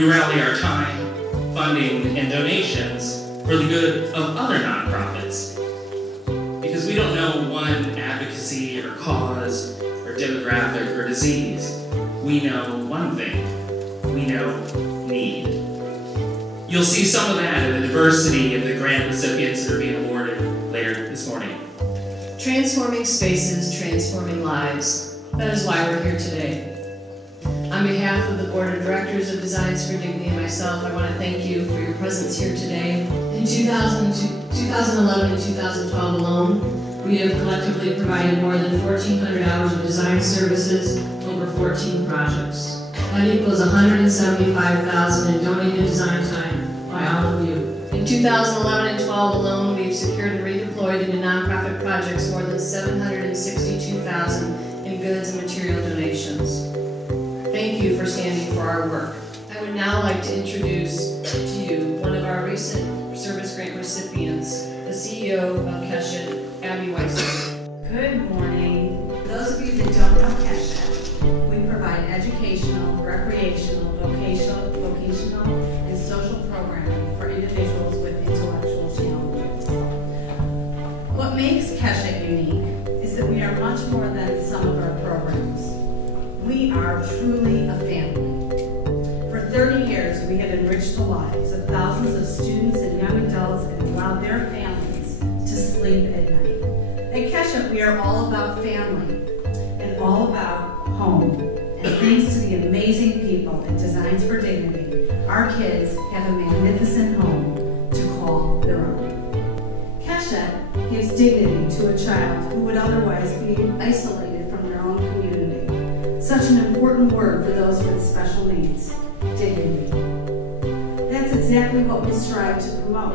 We rally our time, funding, and donations for the good of other nonprofits. Because we don't know one advocacy or cause or demographic or disease. We know one thing. We know need. You'll see some of that in the diversity of the grant recipients that are being awarded later this morning. Transforming spaces, transforming lives. That is why we're here today. On behalf of the Board of Directors of Designs for Dignity and myself, I want to thank you for your presence here today. In 2011 and 2012 alone, we have collectively provided more than 1,400 hours of design services, over 14 projects. That equals $175,000 in donated design time by all of you. In 2011 and 12 alone, we've secured and redeployed into nonprofit projects more than $762,000 in goods and material donations. Thank you for standing for our work. I would now like to introduce to you one of our recent service grant recipients, the CEO of Keshet, Abby Weissman. Good morning. For those of you that don't know Keshet, we provide educational, recreational, vocational, and social programming for individuals with intellectual challenges. What makes Keshet unique is that we are much more than some of our programs. We are truly a family. For 30 years, we have enriched the lives of thousands of students and young adults and allowed their families to sleep at night. At Keshet, we are all about family and all about home. And thanks to the amazing people at Designs for Dignity, our kids have a magnificent home to call their own. Keshet gives dignity to a child who would otherwise be isolated from their own community. Such an important word for those with special needs, dignity. That's exactly what we strive to promote.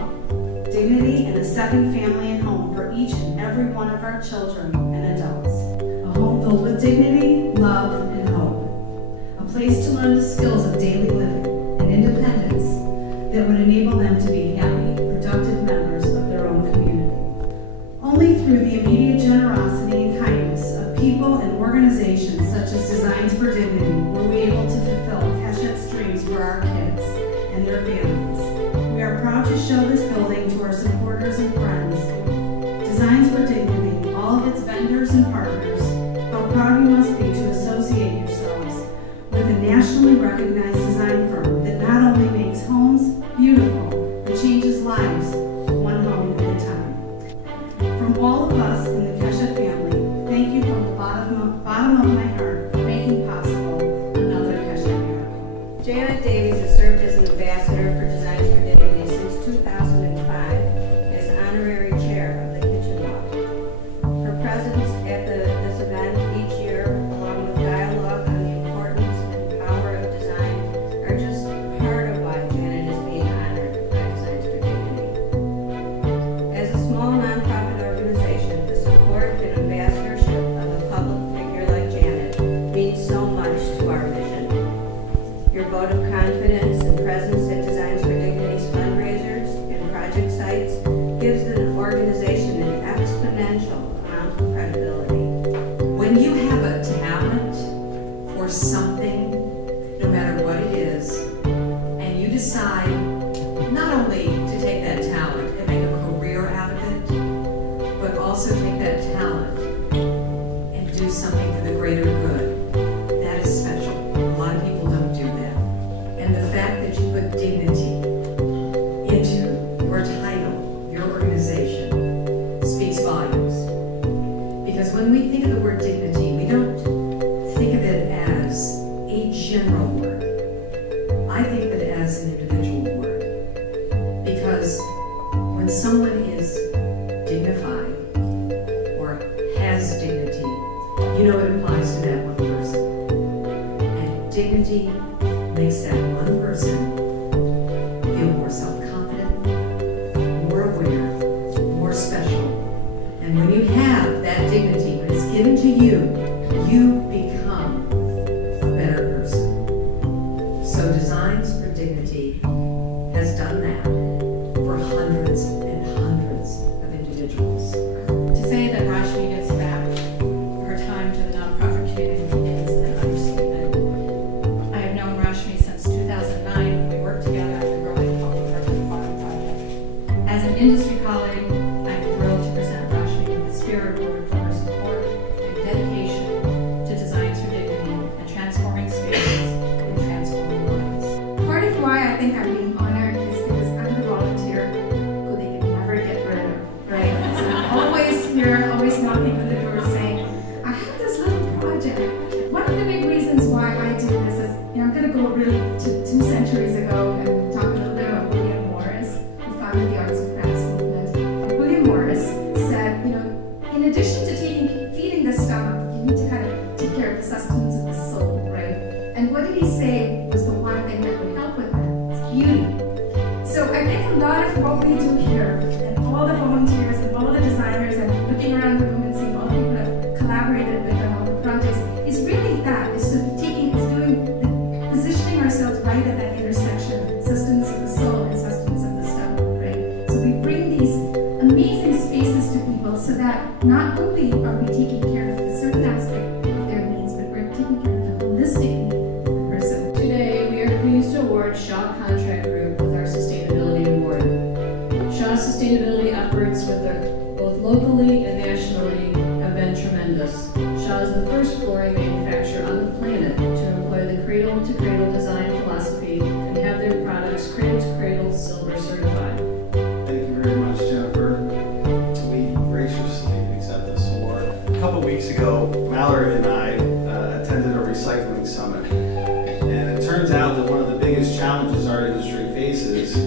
Dignity and a second family and home for each and every one of our children and adults. A home filled with dignity, love, and hope. A place to learn the skills of daily living and independence that would enable them to be happy, productive members of their own community. Only through the immediate generosity and kindness of people and organizations such as Designs for Dignity were we able to fulfill Keshet's dreams for our kids and their families. We are proud to show this building to our supporters and friends. Designs for Dignity, all of its vendors and partners, how proud you must be to associate yourselves with a nationally recognized design firm that not only makes homes beautiful, but changes lives one home at a time. From all of us in the Keshet family, thank you from the bottom of my heart for making possible another Keshet miracle. Janet Davies has served as an ambassador for Designs for Dignity since 2005 as honorary chair of the Kitchen Walk. Her presence at this event each year, along with dialogue on the importance and power of design, are just part of why Janet is being honored by Designs for Dignity. As a small nonprofit organization, the support and ambassadorship of a public figure like Janet means so much to our vision. Your vote of confidence and presence at Designs for Dignity's fundraisers and project sites gives an organization an exponential amount of credibility. When you have a talent for something, no matter what it is, and you decide not only to take that talent and make a career out of it, but also take that talent and do something for the greater good, that is special. A lot of people don't do that. And the fact that you put dignity into your title, your organization, speaks volumes. Because when we think of the word dignity, we don't think of it as a general word. I think of it as an individual word. Because when someone is dignified or has dignity, you know it applies to that one person. And dignity makes that one person feel more self-confident, more aware, more special. And when you have that dignity, when it's given to you, you become a better person. So Designs for Dignity has done that for hundreds and hundreds of individuals. To say that Rashmi gives back her time to the nonprofit community is an understatement. I have known Rashmi since 2009 think I'm being honored is because I'm the volunteer who they can never get rid of, right? So I'm always here, always knocking on the door saying, I have this little project. One of the big reasons why I do this is, I'm going to go really to 2 centuries ago and talk a little bit about William Morris, who founded the Arts and Crafts movement. William Morris said, in addition to feeding the stomach, you need to kind of take care of the sustenance of the soul, right? And what did he say was the one thing that would help with that? It's beauty. So I think a lot of what we do here, and all the volunteers and all the designers, and looking around the room and seeing all the people that have collaborated with on all the projects, is really that. Is positioning ourselves right at that intersection, sustenance of the soul and sustenance of the stomach, right? So we bring these amazing spaces to people so that not only are we taking care of a certain aspect of their needs, but we're taking care of the holistic need of the person. Today, we are pleased to award Shaw Contract Group with our Sustainability Award. Shaw's sustainability efforts both locally and nationally have been tremendous. Shaw is the first flooring manufacturer on the planet to employ the cradle-to-cradle design philosophy and have their products cradle-to-cradle silver certified. Thank you very much, Jennifer. We graciously accept this award. A couple weeks ago, Mallory and I attended a recycling summit. And it turns out that one of the biggest challenges our industry faces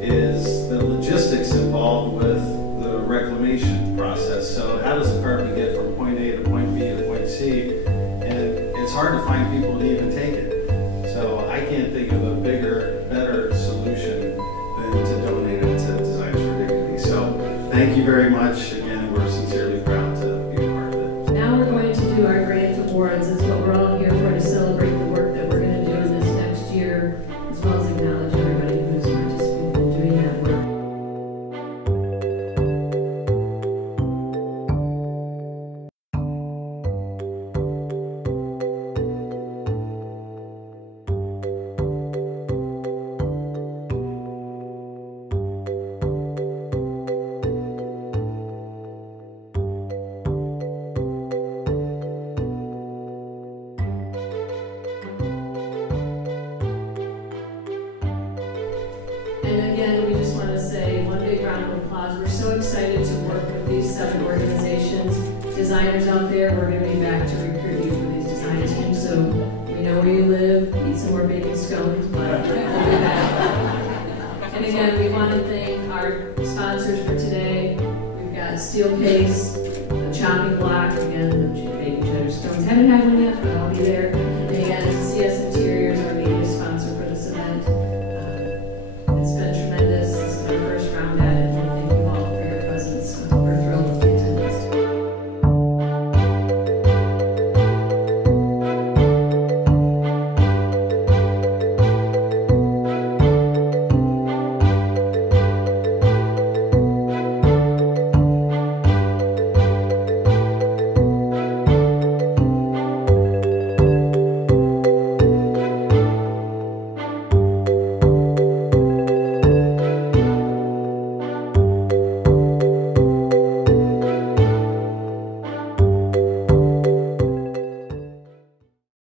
is the logistics involved with the reclamation process. So how does the carpet get from point A to point B to point C? And it's hard to find people to even take it. So I can't think of a bigger, better solution than to donate it to Designs for Dignity. So thank you very much. Again, we're sincerely proud to be a part of it. Now we're going to do our grant awards. It's what we're all here for, to celebrate the work that we're going to do in this next year, as well as acknowledge everybody who's participated in doing that work. And again, we just want to say one big round of applause. We're so excited to work with these 7 organizations. Designers out there, we're going to be back to recruit you for these design teams. So we know where you live, need some more baking scones, but we'll be back. And again, we want to thank our sponsors for today. We've got Steel Case, the Chopping Block, again, the baking cheddar scones. Haven't had one yet, but I'll be there.